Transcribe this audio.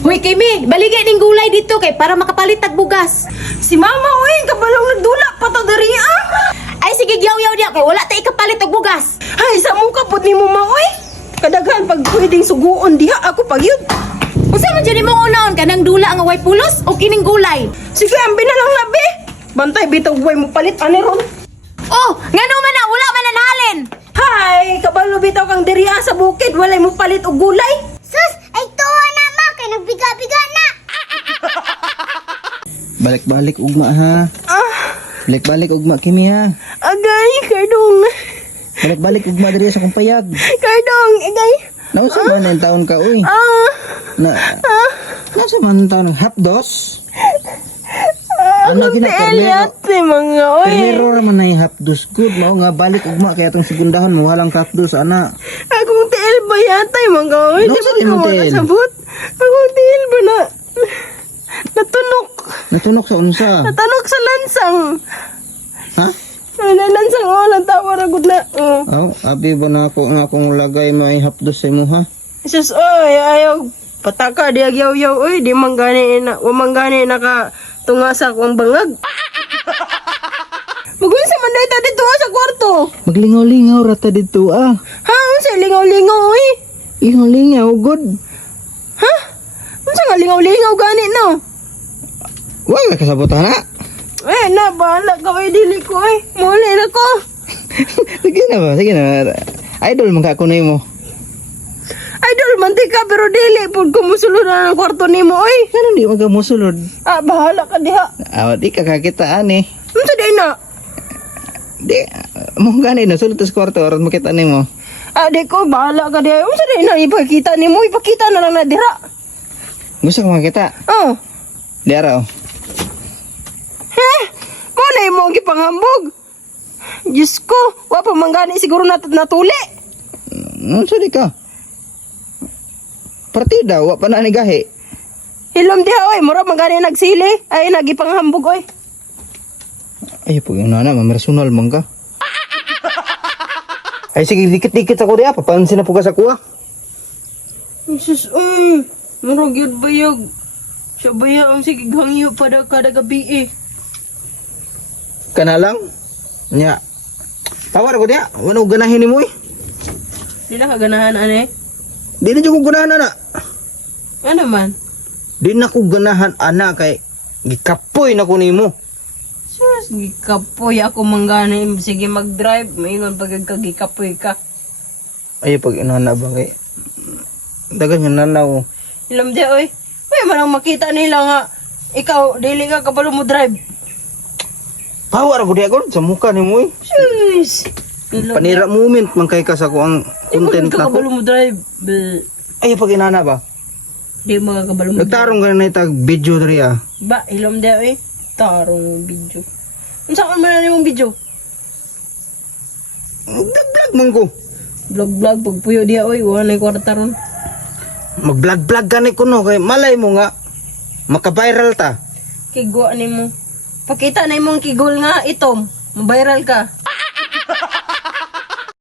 Hoy Kimi, baligay ning gulay dito kay para makapalit tag bugas. Si mama oy, kabalong nagdula pa to diri ah. Ay sige yaw-yaw diya kay wala ta ikapalit tag bugas. Ay, sa mong kapot ni mo ma oy. Kadaghan pag pwedeng suguon diha ako pag yun. Usa man jud imong unaon kanang dula nga way pulos o kining gulay? Sige, ambi na lang labi. Bantay bitaw way mo palit ani ron. Oh, ngano man na wala man na nahalin. Hay, kabalo bitaw kang diri ah sa bukid walay mo palit og gulay. Sus, ay tuwa na ma, kay nagbiga-biga na. Balik-balik ugma ha. Balik-balik ugma Kimi ha. Agay, kardong. Balik-balik ugma diri sa kumpayag. Kardong, agay. Nausa man ang taon ka uy. Na Nasa man ang taon ng hapdos. Ano Akong kina si mga oy. Pero raman na yung hapdos good mao nga balik ugma kaya tong segundahan mo walang hapdos ana. Akong tiil ba yata mga oy? Ano sa din mo, tiil? Sabot. Akong tiil ba na? Natunok. Natunok sa unsa. Natunok sa lansang. Ha? Ay, lansang o, lantawa na gud na. Oh, abi ba na ako nga akong lagay may hapdos sa imo ha? Sus, oy, ayaw. Pataka, di agyaw-yaw, oy. Di manggani na, wamanggani na ka tunga sa akong bangag. Magunsa man dito dito sa kwarto. Maglingaw-lingaw rata dito ah. Ha? Unsa lingaw-lingaw, oy? Lingaw-lingaw good. Ha? Unsa nga lingaw-lingaw gani no? Wa ka kasabot na. Eh, na, bahala ka, oy, dili ko, oy. Muli na ko. Sige na ba? Sige na. Idol man ka ako na mo. Idol, mantika, pero dili po kumusulod na ng kwarto ni mo, oy. Ano di magamusulod? Ah, bahala ka diha. Di ka kakitaan eh. Unsa day na? Di, mo gani na sulod sa kwarto oras makita nimo. Ah, di ko, bahala ka diha. Unsa day na, ipakita ni mo, ipakita na lang na diha. Gusto ko makita. Oh. Di araw. Mo na yung mong gipanghambog. Diyos ko, wa pa manggani siguro natuli. Unsa di ka? Partida wa pa na ni gahi. Hilom diha, oy, mura manggani nagsili. Ay, nagipanghambog, oy. Ay pag yung nana, mamersonal man ka. Ay sige, dikit-dikit ako diya. Papansin na po ka sa kuha. Jesus, mura gyud bayag. Siya baya ang sige hangyo pada kada gabi eh. Kana lang. Nya. Tawar ko diya. Wano ganahin ni mo eh. Dila ka ganahan, ane? Di na dyan ko ganahan ana. Ano man? Di na ko ganahan ana kay gikapoy na ko ni mo. Sus, gikapoy ako manggani. Sige mag-drive. Maingon pag gikapoy ka. Ay pag inana ba kay dagan nga nanaw. Hilom diha, oy. Uy, manang makita nila nga. Ikaw, dili ka kabalo mo drive. Tawar ko diya ko sa mukha ni mo eh. Sus. Hilom Panira moment man kay ka sa ko ang content ka na ko. kabalo mo drive. Ay pag inana ba. Di mo ka kabalo mo drive. Nagtarong ka na itag video diri ah. Ba, hilom diha, oy. Tarong video. Unsa man na nimong video? Vlog man ko. Vlog pagpuyo diha, oy. Wala na kwarta ron. Mag-vlog gani ko no kay malay mo nga maka-viral ta. Kigwa ni mo. Pakita na imong kigol nga itom. Mabiral ka.